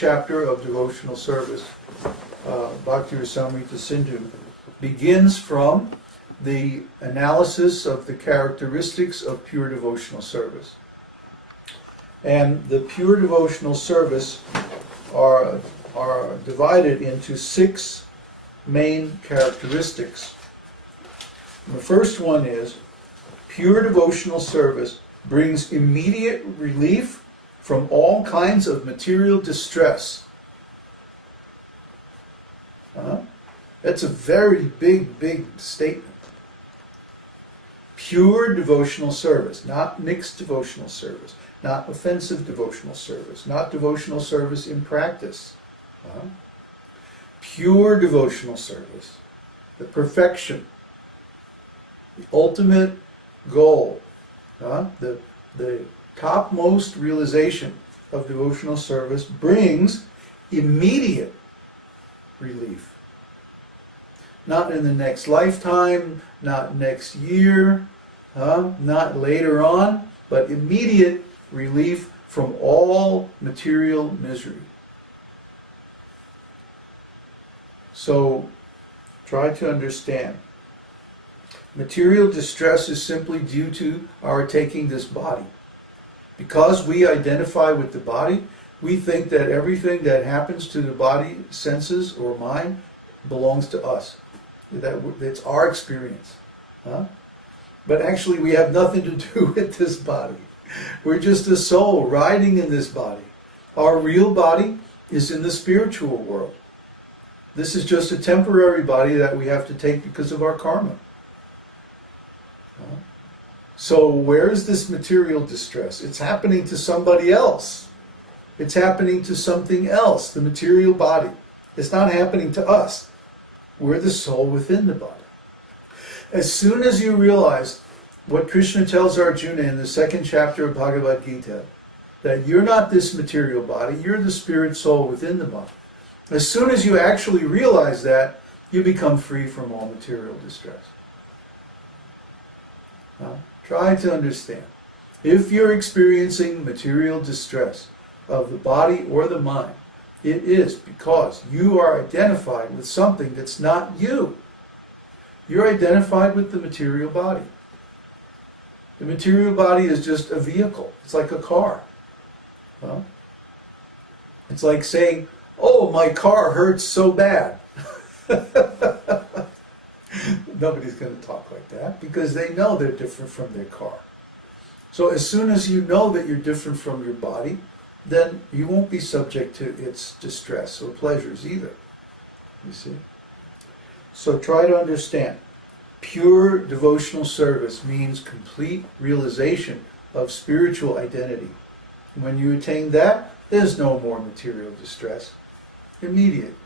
chapter of devotional service, Bhakti Rasamrita Sindhu, begins from the analysis of the characteristics of pure devotional service. And the pure devotional service are divided into 6 main characteristics. And the first one is, pure devotional service brings immediate relief from all kinds of material distress. That's a very big statement. Pure devotional service, not mixed devotional service, not offensive devotional service, not devotional service in practice. Pure devotional service, the perfection, the ultimate goal, the topmost realization of devotional service brings immediate relief. Not in the next lifetime, not next year, not later on, but immediate relief from all material misery. So, try to understand. Material distress is simply due to our taking this body. Because we identify with the body, we think that everything that happens to the body, senses, or mind belongs to us. That it's our experience. But actually we have nothing to do with this body. We're just a soul riding in this body. Our real body is in the spiritual world. This is just a temporary body that we have to take because of our karma. So where is this material distress? It's happening to somebody else. It's happening to something else, the material body. It's not happening to us. We're the soul within the body. As soon as you realize what Krishna tells Arjuna in the 2nd chapter of Bhagavad-gītā, that you're not this material body, you're the spirit soul within the body. As soon as you actually realize that, you become free from all material distress. Try to understand. If you're experiencing material distress of the body or the mind, it is because you are identified with something that's not you. You're identified with the material body. The material body is just a vehicle. It's like a car. It's like saying, oh, my car hurts so bad. Nobody's going to talk like that because they know they're different from their car. So as soon as you know that you're different from your body, then you won't be subject to its distress or pleasures either. You see? So try to understand. Pure devotional service means complete realization of spiritual identity. When you attain that, there's no more material distress. Immediate.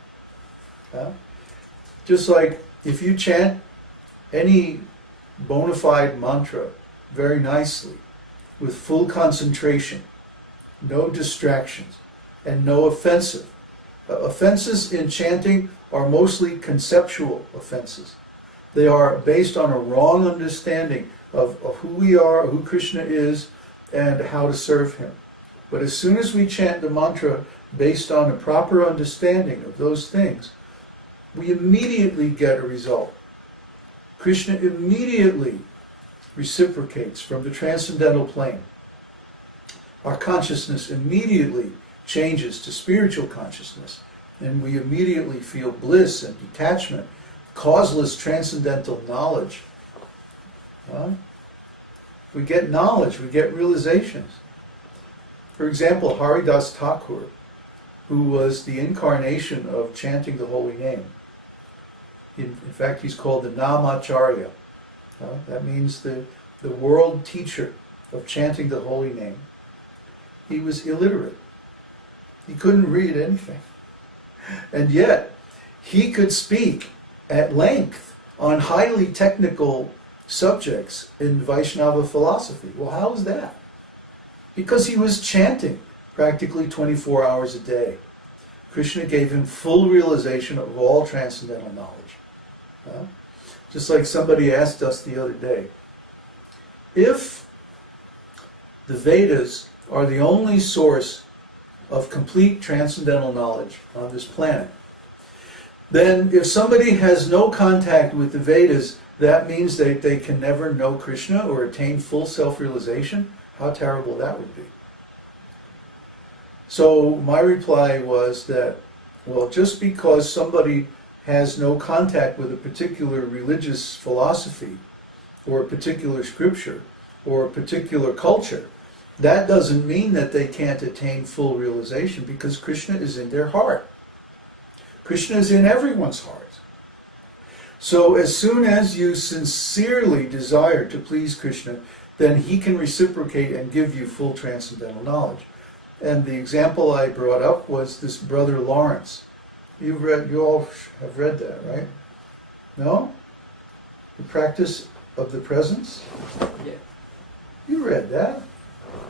Just like if you chant any bona fide mantra very nicely, with full concentration, no distractions, and no offensive. Offenses in chanting are mostly conceptual offenses. They are based on a wrong understanding of who we are, who Krishna is, and how to serve him. But as soon as we chant the mantra based on a proper understanding of those things, we immediately get a result. Krishna immediately reciprocates from the transcendental plane. Our consciousness immediately changes to spiritual consciousness, and we immediately feel bliss and detachment, causeless transcendental knowledge. We get knowledge, we get realizations. For example, Haridas Thakur, who was the incarnation of chanting the holy name. In fact, he's called the Namacharya. That means the world teacher of chanting the holy name. He was illiterate. He couldn't read anything. And yet, he could speak at length on highly technical subjects in Vaishnava philosophy. Well, how is that? Because he was chanting practically 24 hours a day. Krishna gave him full realization of all transcendental knowledge. Just like somebody asked us the other day, if the Vedas are the only source of complete transcendental knowledge on this planet. Then if somebody has no contact with the Vedas, that means that they can never know Krishna or attain full self-realization. How terrible that would be. So my reply was that, well, just because somebody has no contact with a particular religious philosophy or a particular scripture or a particular culture, that doesn't mean that they can't attain full realization, because Krishna is in their heart. Krishna is in everyone's heart. So as soon as you sincerely desire to please Krishna, then he can reciprocate and give you full transcendental knowledge. And the example I brought up was this brother Lawrence. You all have read that, right? No? The practice of the presence? Yeah. You read that?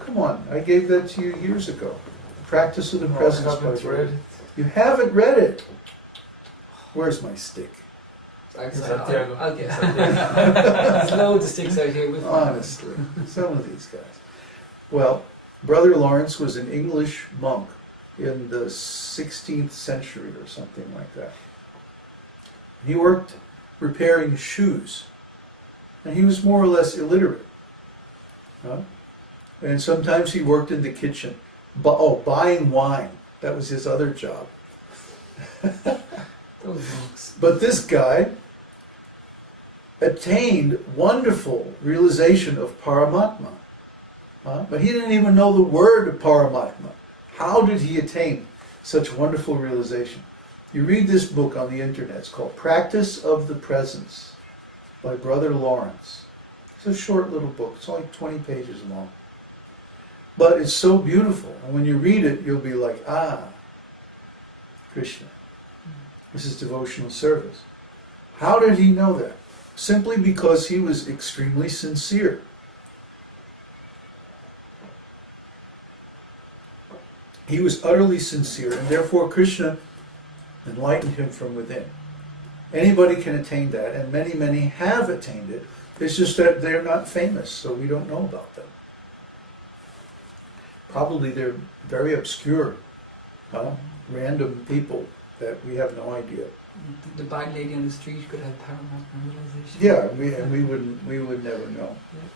Come on, I gave that to you years ago. The practice of the presence. I haven't read it. You haven't read it? Where's my stick? Santiago. I'll get There's loads of sticks out here with me. Honestly, some of these guys. Well, Brother Lawrence was an English monk in the 16th century or something like that. He worked repairing shoes, and he was more or less illiterate. And sometimes he worked in the kitchen, buying wine. That was his other job. Those monks. But this guy attained wonderful realization of Paramatma. But he didn't even know the word Paramatma. How did he attain such wonderful realization? You read this book on the internet. It's called Practice of the Presence by Brother Lawrence. It's a short little book. It's only 20 pages long. But it's so beautiful. And when you read it, you'll be like, Krishna. This is devotional service. How did he know that? Simply because he was extremely sincere. He was utterly sincere, and therefore Krishna enlightened him from within. Anybody can attain that, and many, many have attained it. It's just that they're not famous, so we don't know about them. Probably they're very obscure, random people that we have no idea. The bad lady on the street could have Paramatma realization. Yeah, we would never know. Yeah.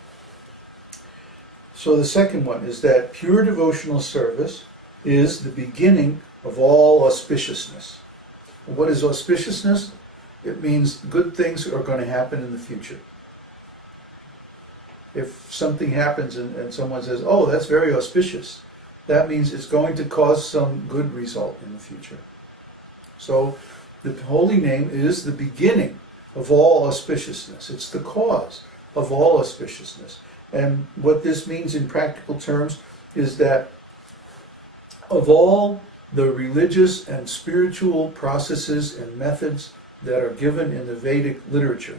So the second one is that pure devotional service is the beginning of all auspiciousness. What is auspiciousness? It means good things are going to happen in the future. If something happens and someone says, oh, that's very auspicious, that means it's going to cause some good result in the future. So the holy name is the beginning of all auspiciousness. It's the cause of all auspiciousness. And what this means in practical terms is that of all the religious and spiritual processes and methods that are given in the Vedic literature,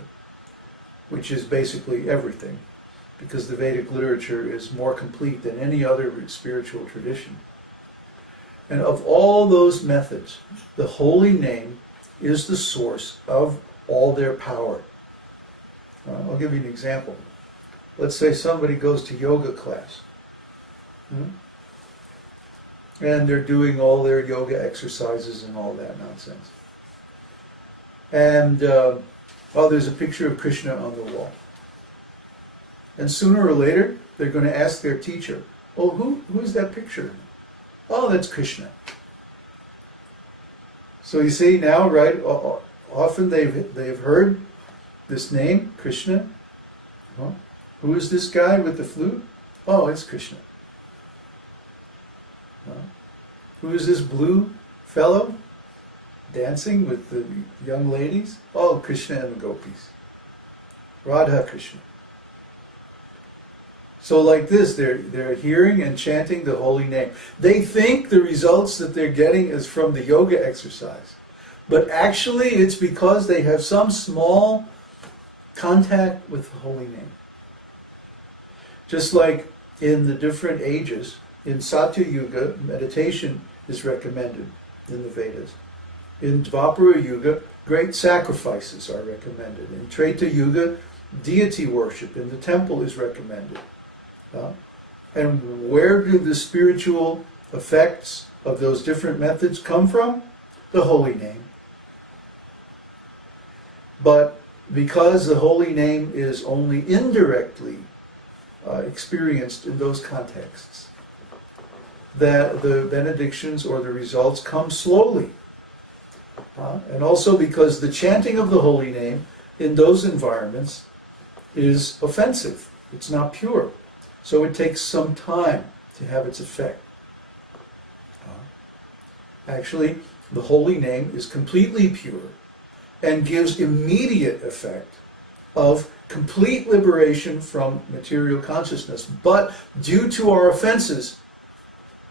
which is basically everything, because the Vedic literature is more complete than any other spiritual tradition. And of all those methods, the holy name is the source of all their power. I'll give you an example. Let's say somebody goes to yoga class. And they're doing all their yoga exercises and all that nonsense. And there's a picture of Krishna on the wall. And sooner or later, they're going to ask their teacher, oh, who is that picture? Oh, that's Krishna. So you see now, right, often they've heard this name, Krishna. Who is this guy with the flute? Oh, it's Krishna. Who is this blue fellow dancing with the young ladies? Oh, Krishna and the gopis. Radha Krishna. So like this, they're hearing and chanting the holy name. They think the results that they're getting is from the yoga exercise. But actually it's because they have some small contact with the holy name. Just like in the different ages, in Satya Yuga, meditation is recommended in the Vedas. In Dvapara Yuga, great sacrifices are recommended. In Treta Yuga, deity worship in the temple is recommended. And where do the spiritual effects of those different methods come from? The holy name. But because the holy name is only indirectly experienced in those contexts, that the benedictions or the results come slowly. And also because the chanting of the holy name in those environments is offensive. It's not pure. So it takes some time to have its effect. Actually, the holy name is completely pure and gives immediate effect of complete liberation from material consciousness. But due to our offenses,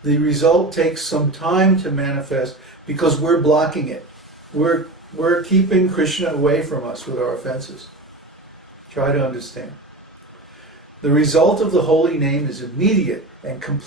the result takes some time to manifest because we're blocking it. We're keeping Krishna away from us with our offenses. Try to understand. The result of the holy name is immediate and complete.